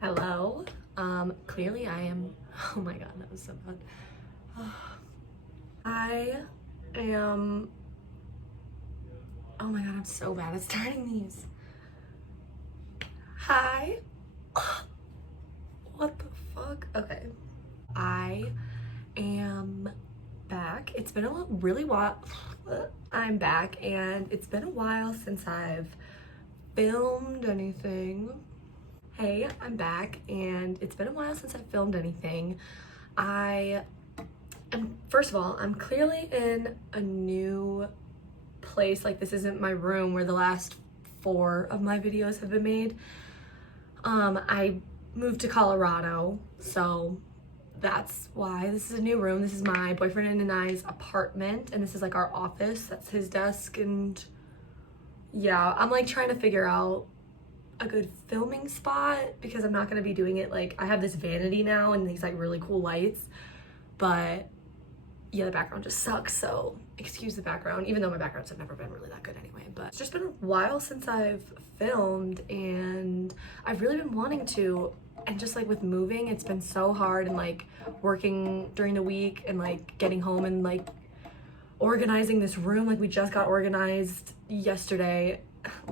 Hello. Clearly I am, oh my god, that was so bad. I am, oh my god, I'm so bad at starting these. Hi. What the fuck? Okay. I am back. It's been a really while. I'm back and it's been a while since I've filmed anything. Hey, I'm back and it's been a while since I filmed anything. First of all, I'm clearly in a new place. Like, this isn't my room where the last 4 of my videos have been made. I moved to Colorado, so that's why this is a new room. This is my boyfriend and I's apartment, and this is like our office. That's his desk, and yeah, I'm like trying to figure out a good filming spot because I'm not gonna be doing it. Like, I have this vanity now and these like really cool lights, but yeah, the background just sucks, so excuse the background, even though my backgrounds have never been really that good anyway. But it's just been a while since I've filmed and I've really been wanting to, and just like with moving, it's been so hard, and like working during the week and like getting home and like organizing this room. Like, we just got organized yesterday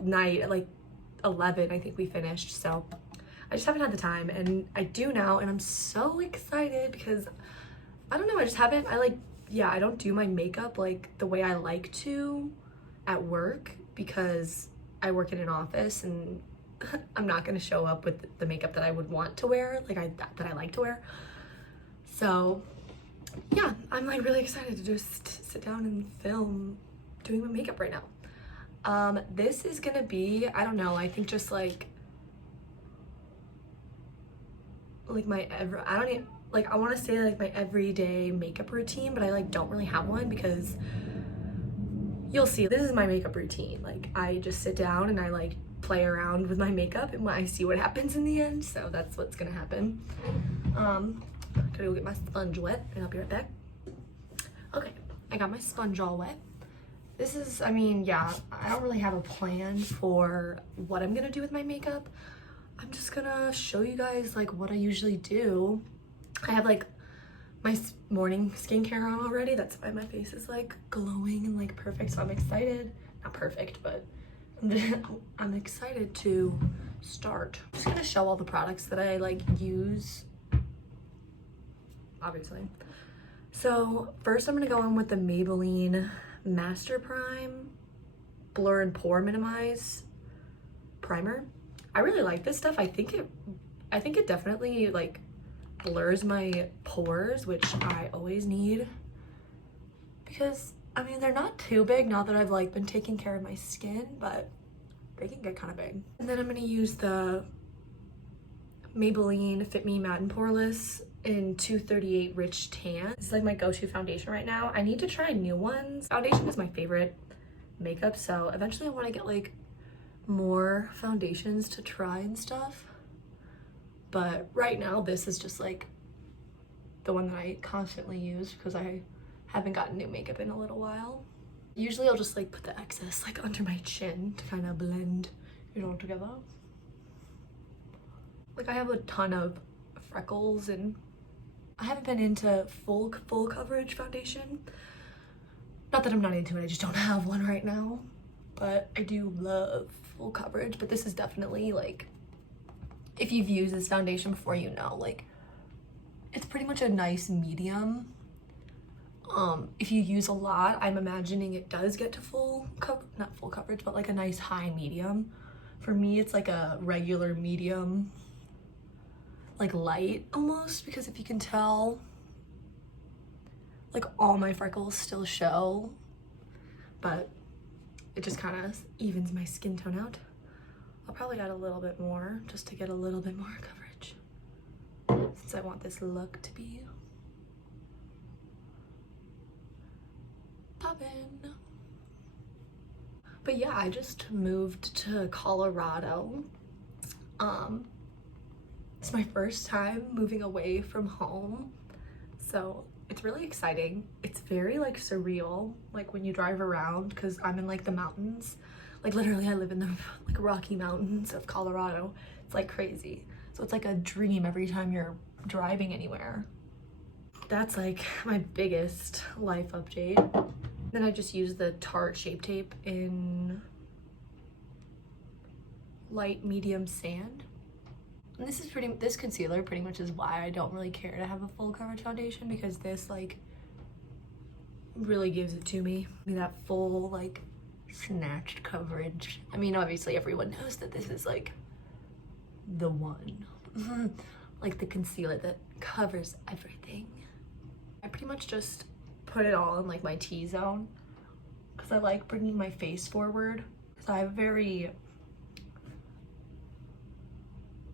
night at like 11, I think we finished, so I just haven't had the time, and I do now, and I'm so excited because I don't know, I just haven't, I don't do my makeup like the way I like to at work because I work in an office and I'm not gonna show up with the makeup that I would want to wear, that I like to wear. So yeah, I'm like really excited to just sit down and film doing my makeup right now. This is gonna be, I don't know, I think just like my I want to say like my everyday makeup routine, but I like don't really have one because you'll see, this is my makeup routine. Like, I just sit down and I like play around with my makeup and I see what happens in the end, so that's what's gonna happen. Gotta go get my sponge wet and I'll be right back. Okay, I got my sponge all wet. This is, I mean, yeah, I don't really have a plan for what I'm gonna do with my makeup. I'm just gonna show you guys like what I usually do. I have like my morning skincare on already. That's why my face is like glowing and like perfect, so I'm excited. Not perfect, but I'm excited to start. I'm just gonna show all the products that I like use, obviously. So first I'm gonna go in with the Maybelline Master Prime Blur and Pore Minimize primer. I really like this stuff. I think it definitely like blurs my pores, which I always need because I mean, they're not too big now that I've like been taking care of my skin, but they can get kind of big. And then I'm gonna use the Maybelline Fit Me Matte and Poreless in 238 Rich Tan. This is like my go-to foundation right now. I need to try new ones. Foundation is my favorite makeup, so eventually I want to get like more foundations to try and stuff. But right now this is just like the one that I constantly use because I haven't gotten new makeup in a little while. Usually I'll just like put the excess like under my chin to kind of blend it all together. Like, I have a ton of freckles and I haven't been into full coverage foundation. Not that I'm not into it, I just don't have one right now. But I do love full coverage, but this is definitely like, if you've used this foundation before, you know, like, it's pretty much a nice medium. If you use a lot, I'm imagining it does get to not full coverage, but like a nice high medium. For me, it's like a regular medium, like light almost, because if you can tell, like all my freckles still show, but it just kind of evens my skin tone out. I'll probably add a little bit more just to get a little bit more coverage since I want this look to be poppin'. But yeah, I just moved to Colorado. It's my first time moving away from home, so it's really exciting. It's very like surreal, like when you drive around, because I'm in like the mountains. Like, literally I live in the like Rocky Mountains of Colorado. It's like crazy. So it's like a dream every time you're driving anywhere. That's like my biggest life update. Then I just use the Tarte Shape Tape in light medium sand. And this concealer pretty much is why I don't really care to have a full coverage foundation, because this like really gives it to me. That full like snatched coverage. I mean, obviously everyone knows that this is like the one. Like the concealer that covers everything. I pretty much just put it all in like my T-zone because I like bringing my face forward, because I have very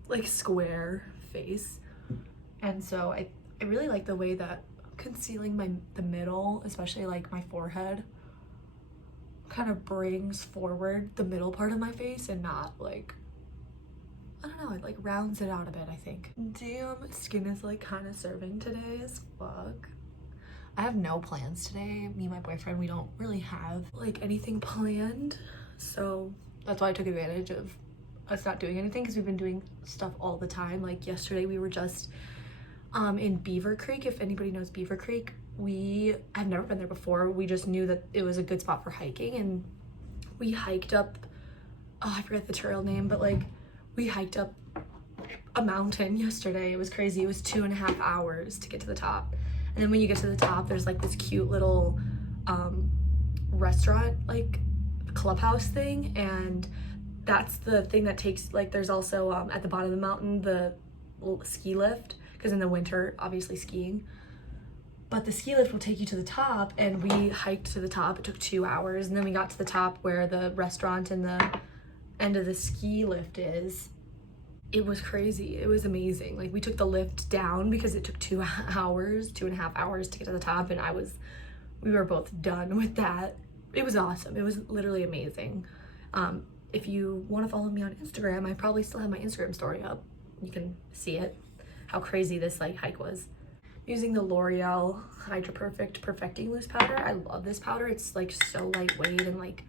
like square face, and so I really like the way that concealing the middle, especially like my forehead, kind of brings forward the middle part of my face and not like, I don't know, it like rounds it out a bit, I think. Damn, skin is like kind of serving today as fuck. I have no plans today. Me and my boyfriend, we don't really have like anything planned, so that's why I took advantage of us not doing anything, because we've been doing stuff all the time. Like yesterday we were just in Beaver Creek. If anybody knows Beaver Creek, I've never been there before. We just knew that it was a good spot for hiking, and we hiked up, oh, I forget the trail name, but like we hiked up a mountain yesterday. It was crazy. It was 2.5 hours to get to the top. And then when you get to the top, there's like this cute little restaurant, like clubhouse thing, and that's the thing that takes, like, there's also at the bottom of the mountain the little ski lift, because in the winter obviously skiing, but the ski lift will take you to the top, and we hiked to the top. It took 2 hours, and then we got to the top where the restaurant and the end of the ski lift is. It was crazy. It was amazing. Like, we took the lift down because it took 2 hours, 2.5 hours to get to the top, and we were both done with that. It was awesome. It was literally amazing. If you want to follow me on Instagram, I probably still have my Instagram story up. You can see it, how crazy this like hike was. Using the L'Oreal Hydra Perfect Perfecting Loose Powder. I love this powder. It's like so lightweight and like,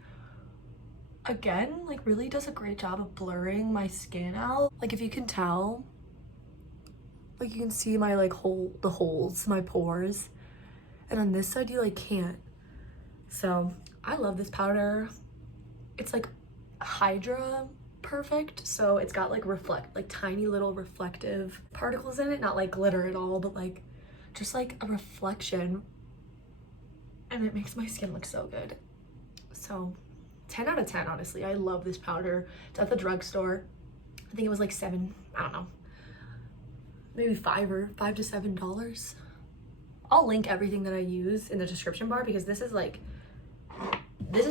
again, like really does a great job of blurring my skin out. Like if you can tell, like you can see my like the holes, my pores. And on this side you like can't. So I love this powder. It's like Hydra Perfect, so it's got like tiny little reflective particles in it, not like glitter at all, but like just like a reflection, and it makes my skin look so good. So 10 out of 10, honestly. I love this powder. It's at the drugstore. I think it was like $7, I don't know, maybe $5 to $7. I'll link everything that I use in the description bar, because this is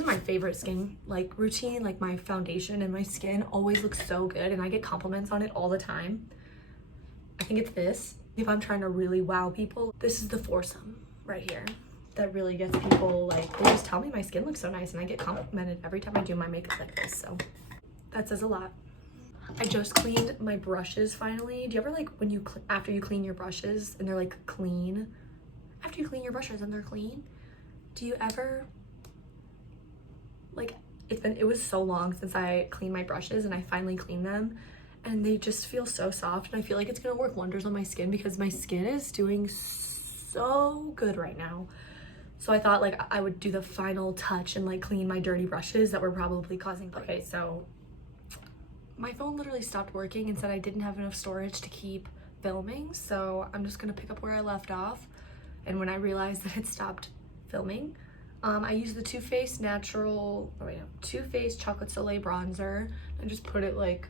my favorite skin like routine. Like my foundation and my skin always looks so good, and I get compliments on it all the time. I think it's this. If I'm trying to really wow people, this is the foursome right here that really gets people, like, they just tell me my skin looks so nice, and I get complimented every time I do my makeup like this, so that says a lot. I just cleaned my brushes finally. Do you ever like when you after you clean your brushes and they're like clean? After you clean your brushes and they're clean, do you ever like, it was so long since I cleaned my brushes, and I finally cleaned them, and they just feel so soft, and I feel like it's gonna work wonders on my skin, because my skin is doing so good right now. So I thought like I would do the final touch and like clean my dirty brushes that were probably causing. Okay, so my phone literally stopped working and said I didn't have enough storage to keep filming, so I'm just gonna pick up where I left off. And when I realized that it stopped filming, I used the Too Faced Chocolate Soleil bronzer. I just put it like,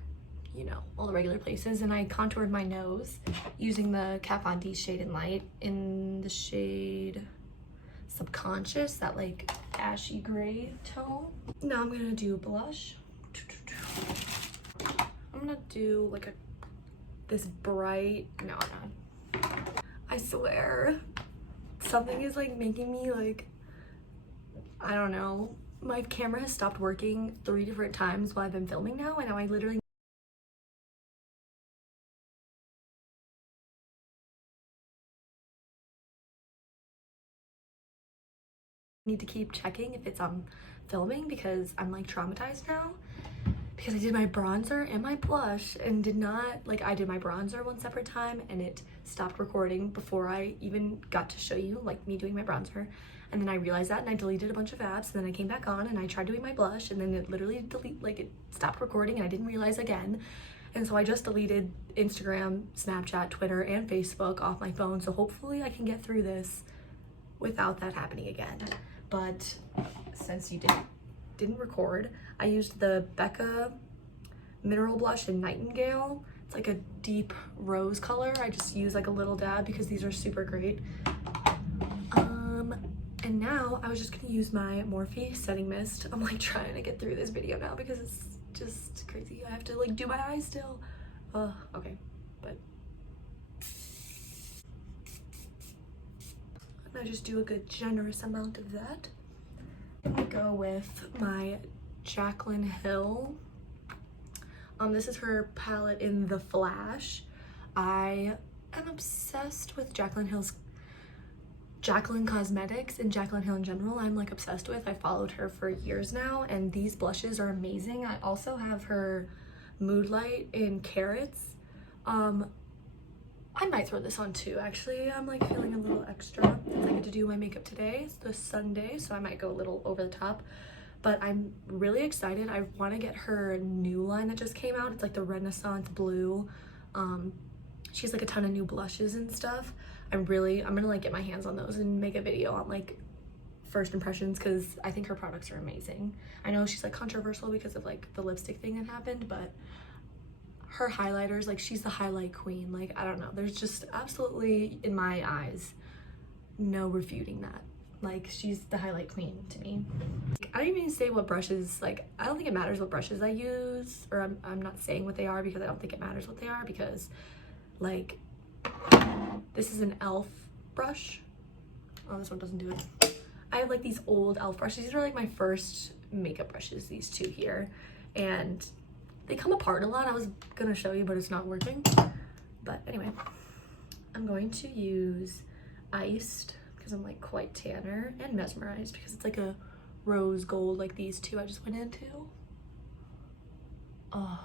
you know, all the regular places, and I contoured my nose using the Kat Von D Shade and Light in the shade Subconscious, that like ashy gray tone. Now I'm gonna do blush. I'm gonna do like this bright, no, I swear something is like making me like, I don't know, my camera has stopped working 3 different times while I've been filming now, and now I literally need to keep checking if it's filming, because I'm like traumatized now, because I did my bronzer and my blush and did not, like, I did my bronzer one separate time and it stopped recording before I even got to show you, like, me doing my bronzer. And then I realized that and I deleted a bunch of apps, and then I came back on and I tried doing my blush, and then it literally it stopped recording, and I didn't realize again. And so I just deleted Instagram, Snapchat, Twitter, and Facebook off my phone. So hopefully I can get through this without that happening again. But since you didn't record, I used the Becca Mineral Blush in Nightingale. It's like a deep rose color. I just use like a little dab because these are super great. And now I was just gonna use my Morphe setting mist. I'm like trying to get through this video now because it's just crazy. I have to like do my eyes still. Okay, but I just do a good generous amount of that. I go with my Jaclyn Hill. This is her palette in The Flash. I am obsessed with Jaclyn Cosmetics and Jaclyn Hill in general. I'm like obsessed with. I followed her for years now, and these blushes are amazing. I also have her Mood Light in Carrots. I might throw this on too, actually. I'm like feeling a little extra. I get to do my makeup today. It's the Sunday, so I might go a little over the top. But I'm really excited. I want to get her new line that just came out. It's like the Renaissance Blue. She has like a ton of new blushes and stuff. I'm gonna like get my hands on those and make a video on like first impressions, because I think her products are amazing. I know she's like controversial because of like the lipstick thing that happened, but her highlighters, like she's the highlight queen. Like, I don't know, there's just absolutely, in my eyes, no refuting that. Like, she's the highlight queen to me. I don't even say what brushes, like, I don't think it matters what brushes I use, or I'm not saying what they are because I don't think it matters what they are, because like, this is an e.l.f. brush. Oh, this one doesn't do it. I have like these old e.l.f. brushes. These are like my first makeup brushes, these two here. And they come apart a lot. I was gonna show you, but it's not working. But anyway, I'm going to use Iced because I'm like quite tanner, and Mesmerized because it's like a rose gold like these two I just went into. Oh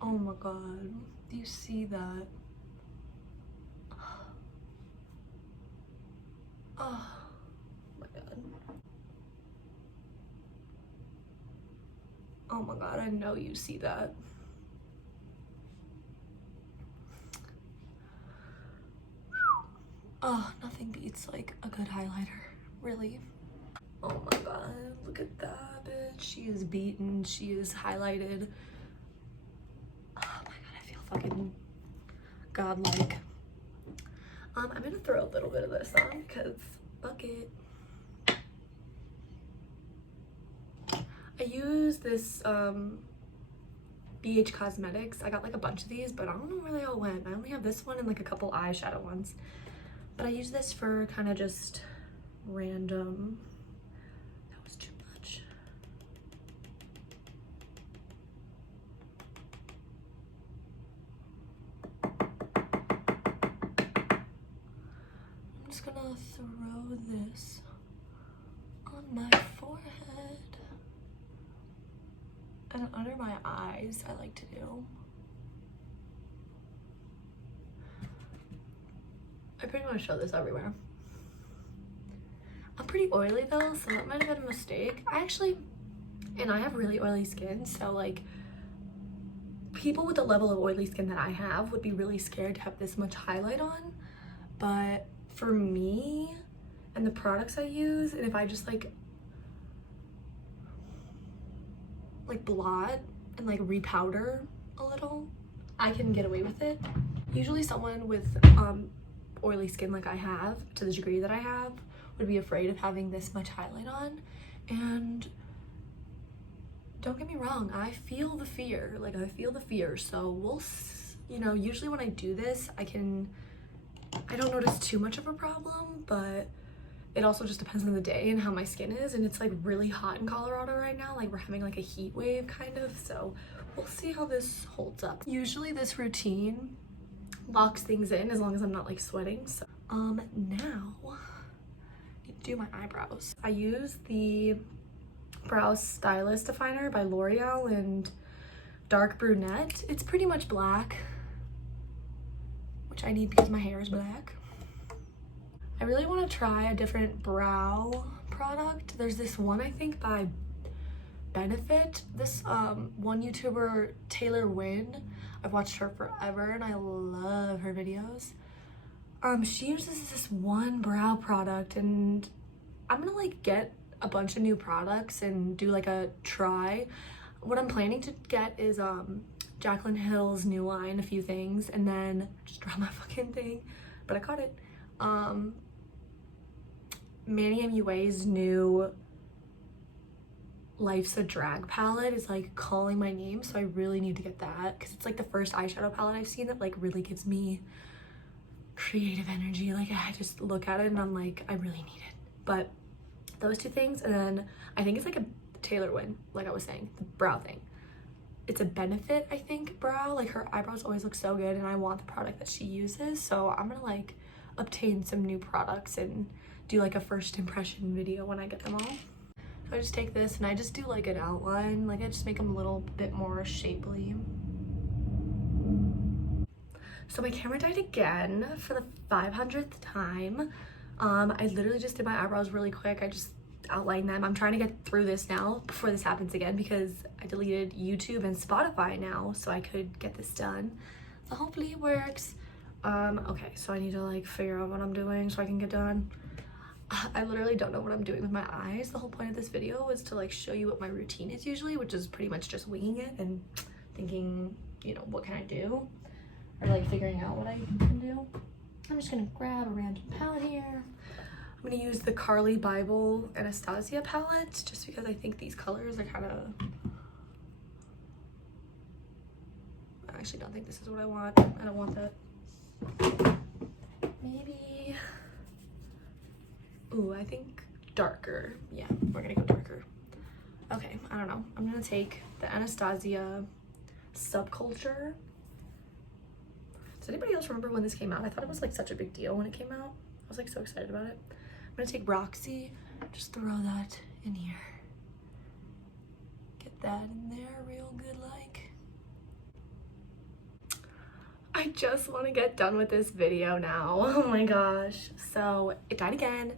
my god. Do you see that? Oh my god. Oh my god, I know you see that. Oh, nothing beats like a good highlighter, really. Oh my god, look at that bitch. She is beaten, she is highlighted. Oh my god, I feel fucking godlike. I'm gonna throw a little bit of this on because fuck it. I use this BH Cosmetics. I got like a bunch of these, but I don't know where they all went. I only have this one and like a couple eyeshadow ones. But I use this for kind of just random. That was too much. I'm just gonna throw this on my forehead and under my eyes. I like to do. I pretty much show this everywhere. I'm pretty oily though, so that might have been a mistake. I have really oily skin, so like people with the level of oily skin that I have would be really scared to have this much highlight on. But for me and the products I use, and if I just like blot and like repowder a little, I can get away with it. Usually someone with oily skin like I have, to the degree that I have, would be afraid of having this much highlight on. And don't get me wrong, I feel the fear. Like, I feel the fear. So you know, usually when I do this, I don't notice too much of a problem, but it also just depends on the day and how my skin is. And it's like really hot in Colorado right now. Like, we're having like a heat wave kind of, so we'll see how this holds up. Usually this routine locks things in as long as I'm not like sweating. So now I need to do my eyebrows. I use the Brow Stylist Definer by L'Oreal, and dark brunette. It's pretty much black, which I need because my hair is black. I really want to try a different brow product. There's this one, I think, by Benefit. This one YouTuber, Taylor Wynn. I've watched her forever and I love her videos. She uses this one brow product, and I'm gonna like get a bunch of new products and do like a try. What I'm planning to get is Jaclyn Hill's new line, a few things, and then just draw my fucking thing, but I caught it. Manny MUA's new Life's a Drag palette is like calling my name, so I really need to get that because it's like the first eyeshadow palette I've seen that like really gives me creative energy. Like I just look at it and I'm like, I really need it. But those two things, and then I think it's like a Taylor Wynn, like I was saying, the brow thing. It's a Benefit, I think, brow. Like her eyebrows always look so good and I want the product that she uses, so I'm gonna like obtain some new products and do like a first impression video when I get them all. So I just take this and I just do like an outline, like I just make them a little bit more shapely. So my camera died again for the 500th time. I literally just did my eyebrows really quick. I just outlined them. I'm trying to get through this now before this happens again because I deleted YouTube and Spotify now so I could get this done. So hopefully it works. Okay, so I need to like figure out what I'm doing so I can get done. I literally don't know what I'm doing with my eyes. The whole point of this video is to like show you what my routine is usually, which is pretty much just winging it and thinking, you know, what can I do? Or like figuring out what I can do. I'm just gonna grab a random palette here. I'm gonna use the Carly Bible Anastasia palette just because I think these colors are kind of... I actually don't think this is what I want. I don't want that. Maybe... Ooh, I think darker. Yeah, we're gonna go darker. Okay, I don't know. I'm gonna take the Anastasia Subculture. Does anybody else remember when this came out? I thought it was like such a big deal when it came out. I was like so excited about it. I'm gonna take Roxy, just throw that in here. Get that in there real good like. I just want to get done with this video now. Oh my gosh. So it died again.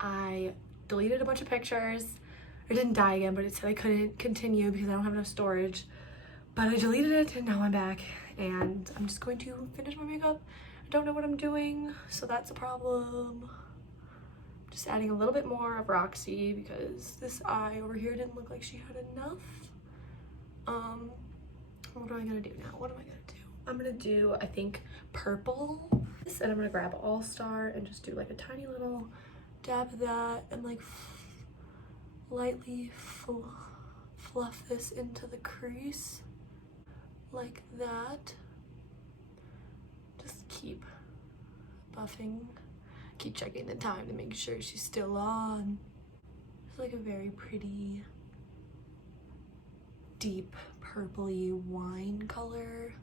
I deleted a bunch of pictures. It didn't die again, but it said I couldn't continue because I don't have enough storage. But I deleted it and now I'm back and I'm just going to finish my makeup. I don't know what I'm doing, so that's a problem. Just adding a little bit more of Roxy because this eye over here didn't look like she had enough. What am I gonna do now? What am I gonna do? I'm gonna do, I think, purple. And I'm gonna grab All Star and just do like a tiny little dab of that and like lightly fluff this into the crease like that. Just keep buffing, keep checking the time to make sure she's still on. It's like a very pretty deep purpley wine color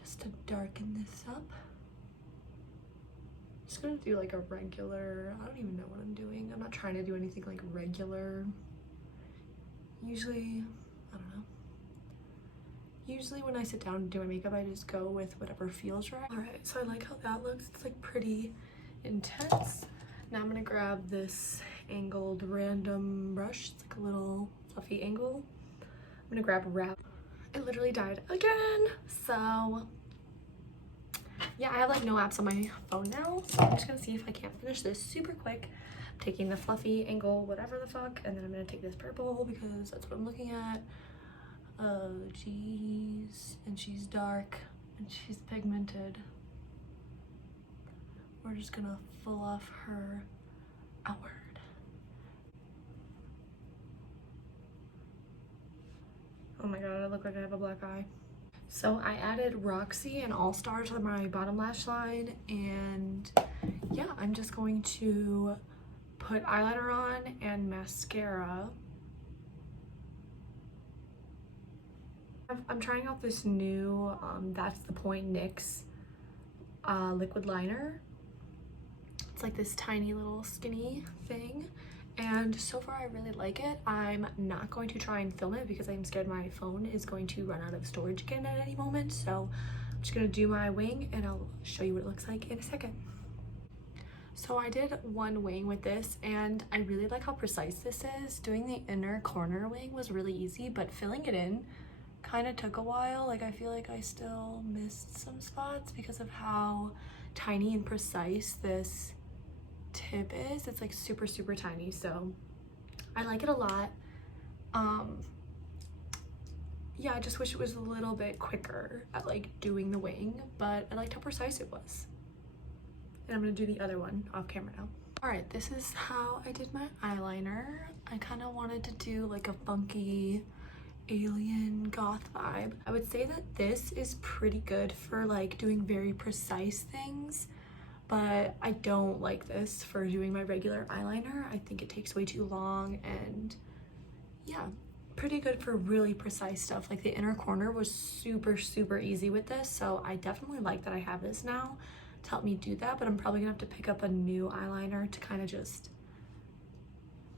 just to darken this up. Just gonna do like a regular, I don't even know what I'm doing. I'm not trying to do anything like regular. Usually, I don't know. Usually when I sit down and do my makeup, I just go with whatever feels right. All right, so I like how that looks. It's like pretty intense. Now I'm gonna grab this angled random brush. It's like a little fluffy angle. I'm gonna grab wrap. It literally died again. So yeah, I have like no apps on my phone now. So I'm just gonna see if I can't finish this super quick. I'm taking the fluffy angle, whatever the fuck, and then I'm gonna take this purple because that's what I'm looking at. Oh jeez, and she's dark and she's pigmented. We're just gonna fluff her outward. Oh my god, I look like I have a black eye. So I added Roxy and All Star to my bottom lash line, and yeah, I'm just going to put eyeliner on and mascara. I'm trying out this new That's the Point NYX liquid liner. It's like this tiny little skinny thing, and so far I really like it. I'm not going to try and film it because I'm scared my phone is going to run out of storage again at any moment. So I'm just gonna do my wing and I'll show you what it looks like in a second. So I did one wing with this and I really like how precise this is. Doing the inner corner wing was really easy, but filling it in kind of took a while. Like I feel like I still missed some spots because of how tiny and precise this tip is. It's like super tiny, so I like it a lot. Yeah, I just wish it was a little bit quicker at like doing the wing, but I liked how precise it was. And I'm gonna do the other one off camera now. All right, this is how I did my eyeliner. I kind of wanted to do like a funky alien goth vibe. I would say that this is pretty good for like doing very precise things, but I don't like this for doing my regular eyeliner. I think it takes way too long, and yeah, pretty good for really precise stuff. Like the inner corner was super easy with this, so I definitely like that I have this now to help me do that, but I'm probably gonna have to pick up a new eyeliner to kind of just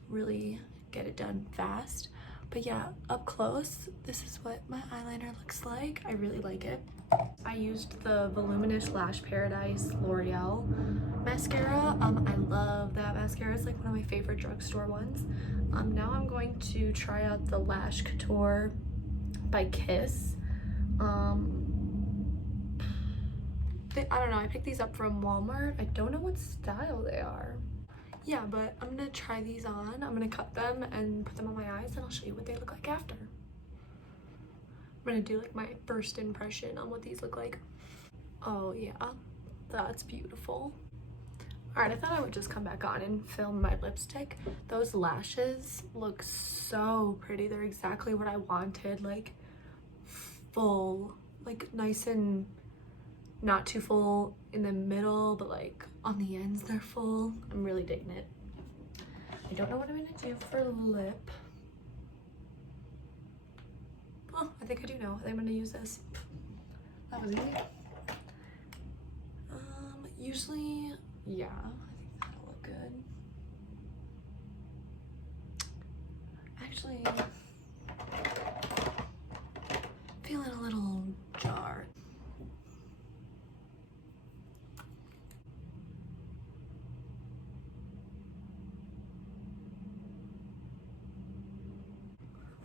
really get it done fast. But yeah, up close, this is what my eyeliner looks like. I really like it. I used the Voluminous Lash Paradise L'Oreal mascara. I love that mascara. It's like one of my favorite drugstore ones. Now I'm going to try out the Lash Couture by Kiss. I don't know, I picked these up from Walmart. I don't know what style they are. Yeah, but I'm gonna try these on. I'm gonna cut them and put them on my eyes, and I'll show you what they look like after. I'm gonna do like my first impression on what these look like. Oh yeah, that's beautiful. All right, I thought I would just come back on and film my lipstick. Those lashes look so pretty. They're exactly what I wanted, like full, like nice and not too full in the middle, but like on the ends they're full. I'm really digging it. I don't know what I'm gonna do for lip. Oh, I think I do know. I think I'm gonna use this. That was easy. Usually, yeah, I think that'll look good. Actually, feeling a little jarred.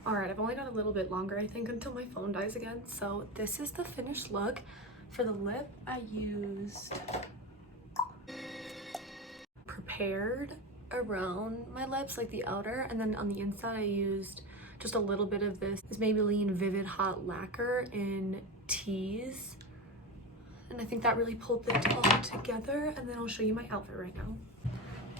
All right, I've only got a little bit longer, I think, until my phone dies again. So this is the finished look. For the lip, I used Prepared around my lips, like the outer, and then on the inside I used just a little bit of this Maybelline Vivid Hot Lacquer in Tease. And I think that really pulled it all together, and then I'll show you my outfit right now.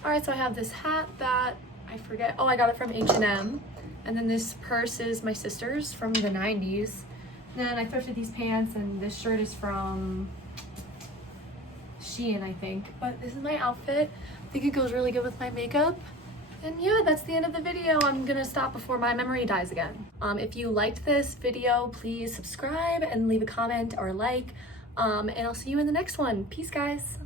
All right, so I have this hat that I forget. Oh, I got it from H&M. And then this purse is my sister's from the 90s. And then I thrifted these pants, and this shirt is from Shein, I think. But this is my outfit. I think it goes really good with my makeup. And yeah, that's the end of the video. I'm gonna stop before my memory dies again. If you liked this video, please subscribe and leave a comment or a like. And I'll see you in the next one. Peace, guys.